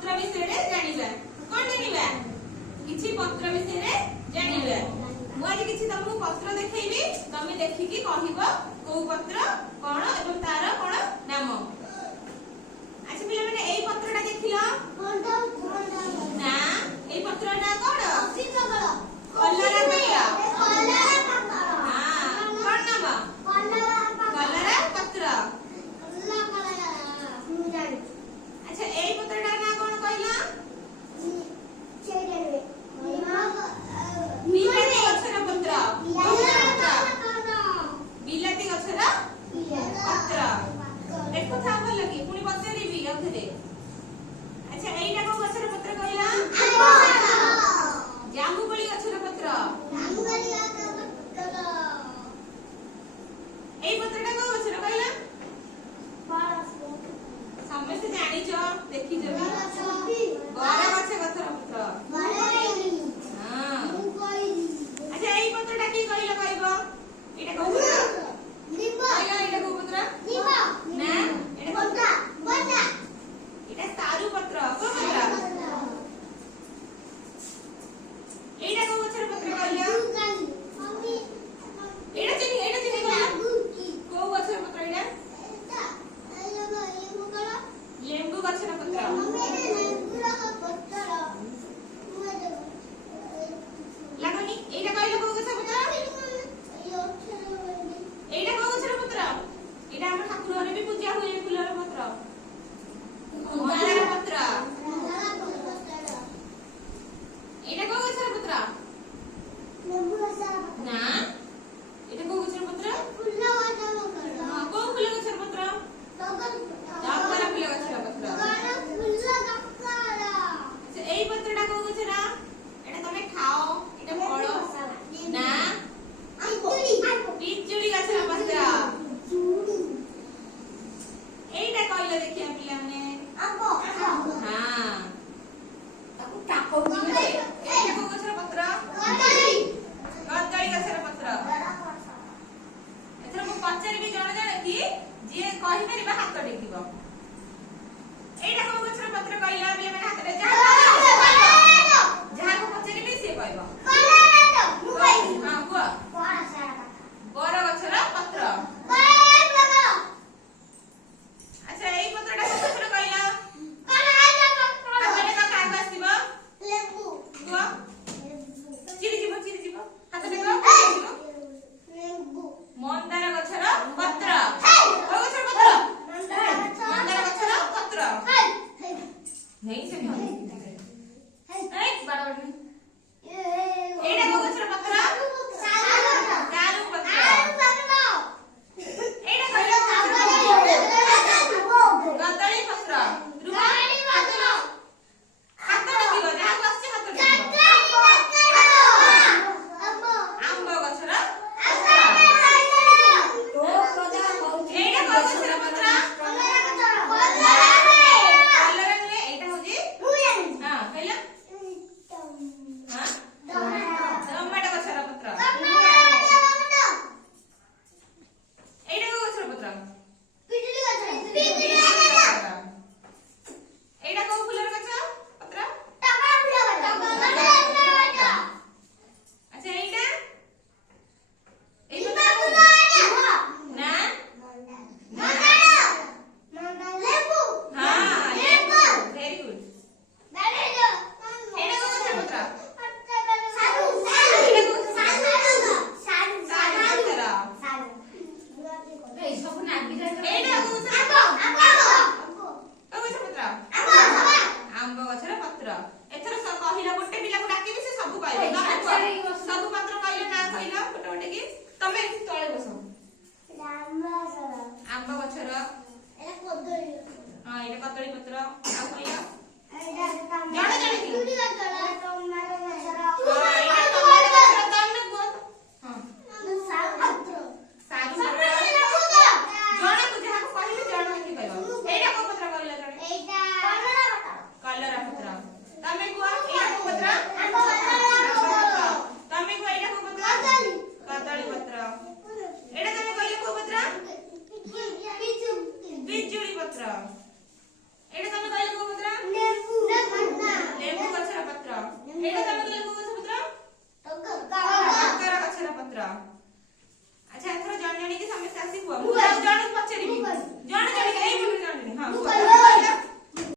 पत्र विषय जानिबा कोन जानिबा किछि पत्र विषय जानिबा मु आज किछि तुमको पत्र देखैबी तमे देखिकी कहिबो को पत्र कोन एवं तार कोन नाम अच्छा पिला माने एई पत्रटा देखिलो ना एई पत्रटा कोन कलरा पत्र हां कोन नाम कलरा पत्र अच्छा एई पत्रटा ना कोन कहला बिलाती गछर पत्र बिलाती गछर पत्र देखो था भल कि पुनी पचरीबी औथरे अच्छा एईटा को गछर पत्र कहला जामुगोली गछर पत्र एई पत्रटा को गछर कहला समस्त जानी छ देखि जबी बड़ा गछ गछर पत्र हां अच्छा एई पत्रटा की कहला कहबो एटा को पत्र निम्बो कहला एटा को पत्र निम्बो ना एटा कोटा एटा सारू पत्र को पत्र एटा को गछर पत्र कहला मम्मी एटा चिनी कहला को गछर पत्र एटा लेंबू गछर पत्र लागनी एटा कहला को गछर पत्र एटा को गछर पत्र एटा हम ठाकुर रे भी पूजा होय फुलर पत्र मंदार पत्र एटा को गछर पत्र लेंबू गछर पत्र ना एटा को गछर पत्र फुल गछर हां को फुल गछर पत्र टगर फुल गछर पत्र अच्छा एई पत्रटा को गछर एटा तमे खाओ एटा फळ ना पिचुड़ी गछर पत्र एटा कहले देखिया पिला माने हां ताकू टाको दिबे एटा को गछर पत्र कदली गछर पत्र एथरा को पचारि जण जण कि जे कहि परिबा हाथ टेकिबो एटा को गछर पत्र कहला पिला माने हाथ टे जा को पचारि से कहबो हां को बर गछर पत्र अच्छा एई पत्रटा को गछर कहला हाथ टे का कागज दिबो लेंबू को चिरि जीवो हाथ टे को लेंबू मंदार गछर पत्र को गछर पत्र मंदार गछर पत्र नहीं से एक बड़ा एटा को गछर पत्र सारू पत्र एटा कदली पत्र हाथ टेकिबो जा बसছে हाथ टेकिबो आंब गछर एटा को गछर पत्र कलर रे एटा होजी हां कहला हां टमाटो गछर पत्र एटा को गछर पत्र एटा को फुलर गछ पत्र अच्छा एटा एटा ना लेंबू हां लेंबू वेरी गुड एटा को गछर पत्र सारू एटा को सारू पत्र ए सब नागि जाय एटा को पत्र आंब गछर पत्र एथर कहिला गोटे पिला को डाकी से सब कहले सब पत्र कहले ना कहला गोटे गोटे की तमे तळे बसो आंब गछर एटा कदली हां एटा कदली पत्र आ कहला जण जण की टमाटो गछर हां एटा टमाटो गछर तन्ने बोल हां सारू पत्र जण को जहा को कहले जण की कहबो एटा को पत्र कहला जण एटा कलरा पत्र तमे को एटा को पत्र तमे को एटा को पत्र कदली पत्र एटा तमे कहले को पत्र पिचुड़ी पत्र एटा तमे कहले को पत्र ପତ୍ର। ଆଚ୍ଛା ଏଥର ଜଣେ ଜଣେ କି ସମସ୍ତେ ଆସି କୁହ। ମୁଁ